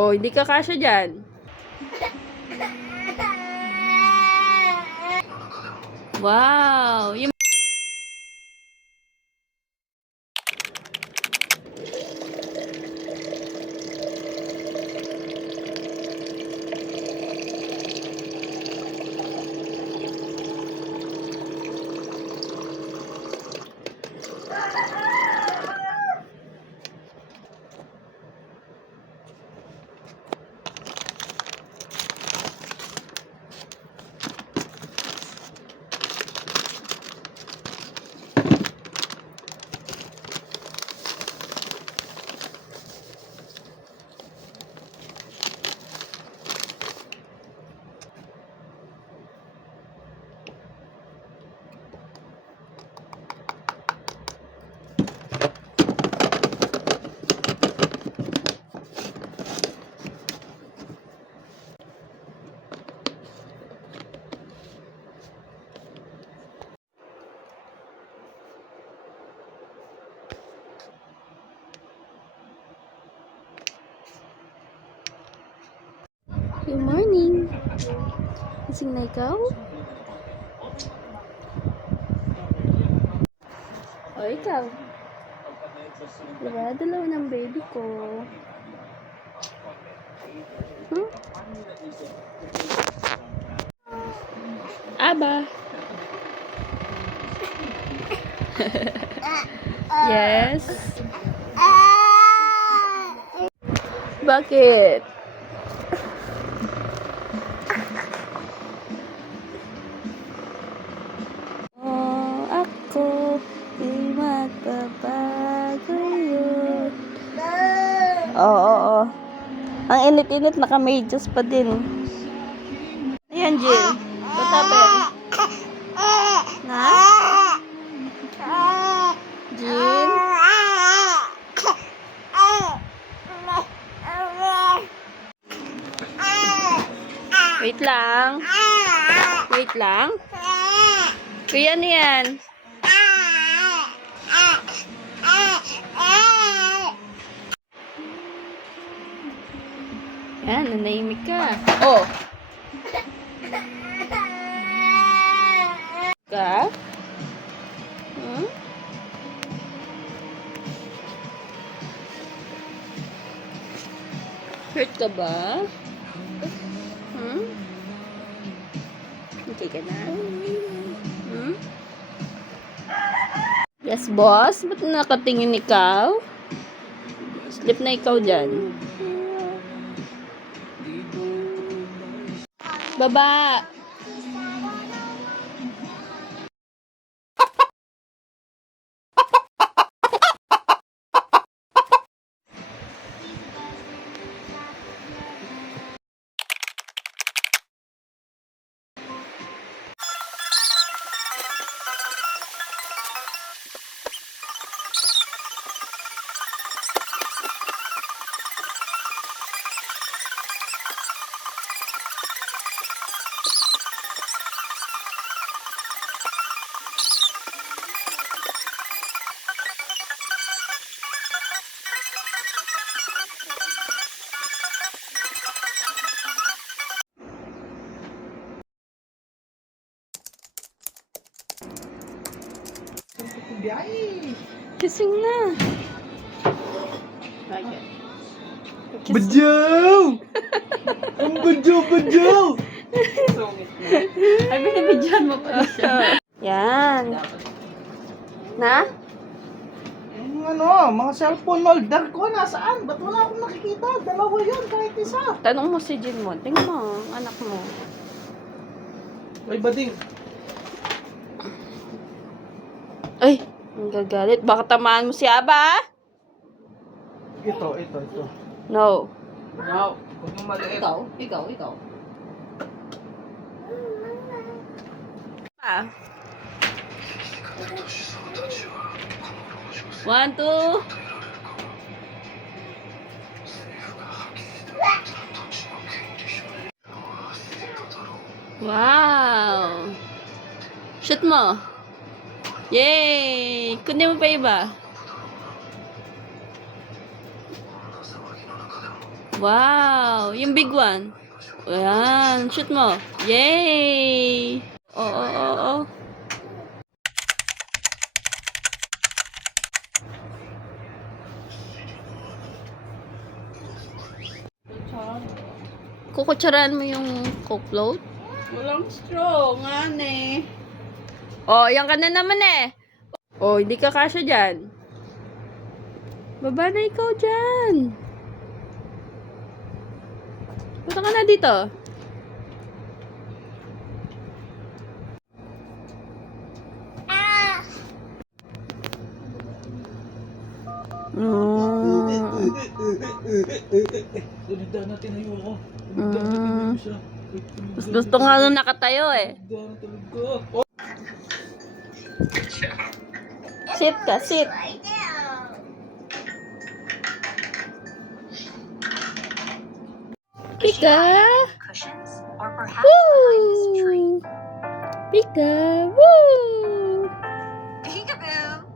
Oh, hindi ka kasya dyan. Wow! Yung Good morning. Gising na ikaw? O, ikaw. Diba? Dalawa ng baby ko. Hmm? Aba. Yes. Bakit? Oh, ako di magbabago yun. Oo. Ang init-init, naka-medyas pa din. Ayan, Jill. What happened? Na? Jill? Wait lang. Wait lang. Kuya, ano yan? Yan, nanahimik ka. Oh. Ka? Hmm? Hurt ka ba? Hmm? Okay ka na? Hmm? Yes, boss? Ba't nakatingin ikaw? Sleep na ikaw dyan. Baba! Kising na. Bakit? Bajaw! Ang bajaw! Ay, binibidyan mo pa siya. Yan. Na? Yung mga cellphone holder ko, nasaan? Ba't wala akong nakikita? Dalawa yun, kahit isa. Tanong mo si Jill mo. Tingnan mo, anak mo. Ay, bading. Ay, ang gagalit. Baka tamaan mo si Aba? Ito. No. No. Huwag yung maliit. Ikaw. Ah. 1, 2. Wow. Shoot mo. Yay! Kundi mo pa iba. Wow! Yung big one. Ayan. Shoot mo. Yay! Oo, oo, oo. Kukutsaraan mo yung Coke float? Walang straw, nga ne. Oh, yan ka na naman eh. Oh, hindi ka kasya dyan. Baba na ikaw dyan. Punta ka na dito. Mm. Tunigdan natin na yun. Mm. Gusto nga nung nakatayo eh. Sit ka, sit. Pika! Cushions, or perhaps behind this tree. Woo! Pika! Woo! Peekaboo!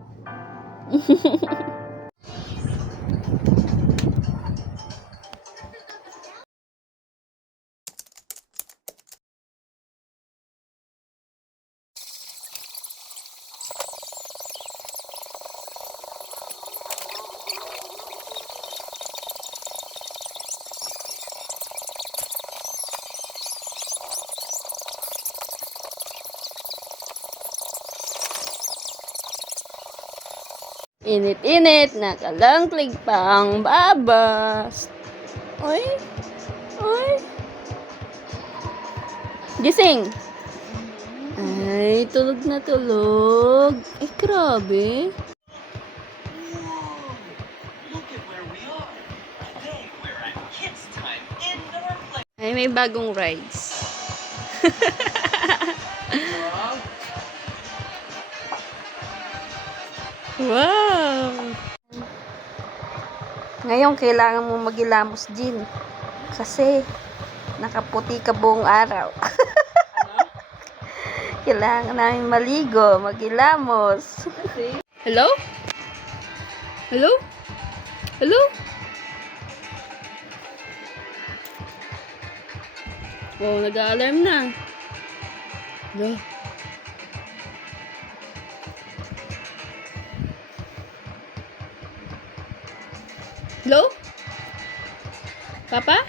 Init-init, nakalangklig pang babas. Oy, oy. Gising. Ay, tulog na tulog. Ay, grabe. Look at where we are. Today we're at Kids Time Indoor Play. Ay, may bagong rides. Wow! Ngayon, kailangan mo magilamos, Jin. Kasi, nakaputi ka buong araw. Kailangan namin maligo, magilamos. Hello? Hello? Hello? Oh, nag-alarm na. Hello? Hello? Papa?